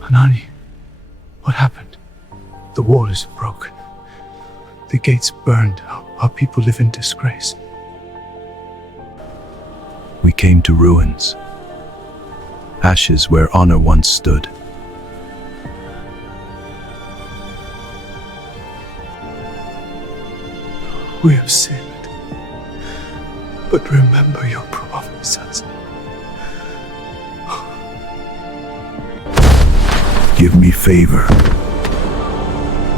Hanani, what happened? The wall is broken. The gates burned. Our people live in disgrace. We came to ruins, ashes where honor once stood. We have sinned, but remember your promises. Give me favor.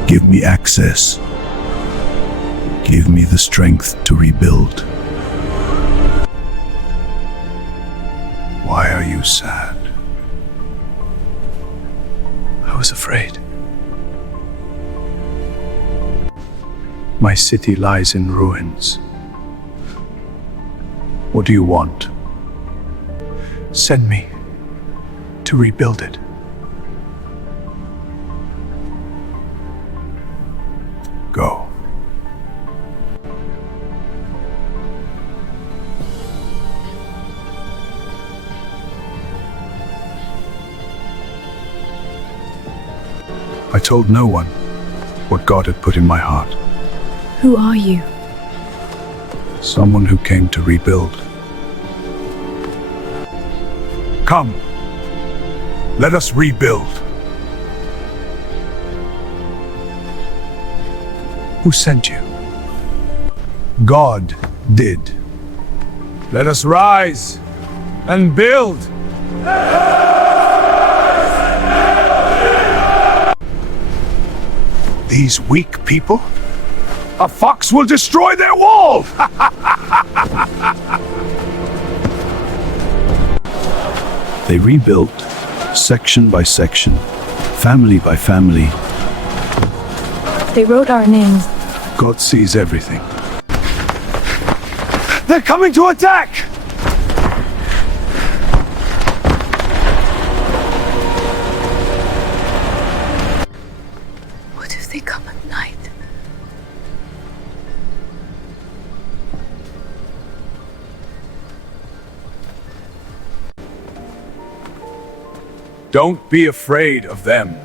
Give me access. Give me the strength to rebuild. Why are you sad? I was afraid. My city lies in ruins. What do you want? Send me to rebuild it. Go. I told no one what God had put in my heart. Who are you? Someone who came to rebuild. Come, let us rebuild. Who sent you? God did. Let us rise and build. These weak people? A fox will destroy their wall! They rebuilt, section by section, family by family. They wrote our names. God sees everything. They're coming to attack! What if they come at night? Don't be afraid of them.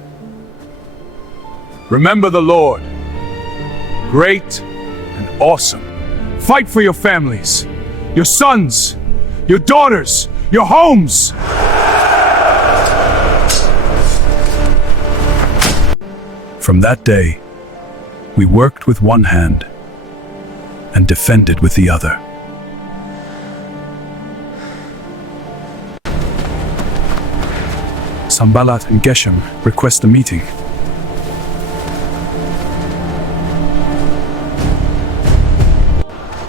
Remember the Lord, great and awesome. Fight for your families, your sons, your daughters, your homes. From that day, we worked with one hand and defended with the other. Sanballat and Geshem request a meeting.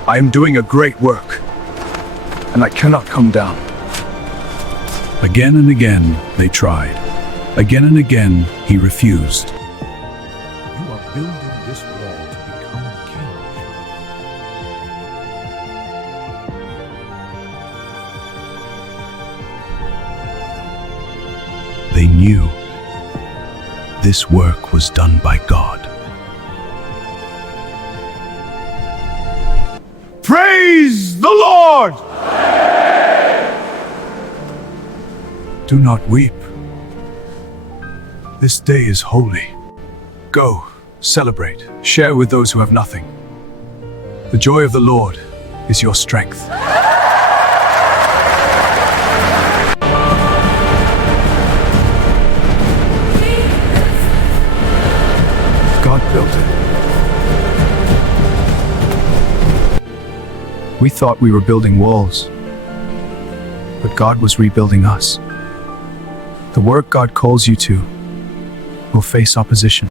I am doing a great work, and I cannot come down. Again and again, they tried. Again and again, he refused. You are building this wall to become king. They knew this work was done by God. Praise the Lord! Do not weep. This day is holy. Go, celebrate, share with those who have nothing. The joy of the Lord is your strength. God built it. We thought we were building walls, but God was rebuilding us. The work God calls you to will face opposition.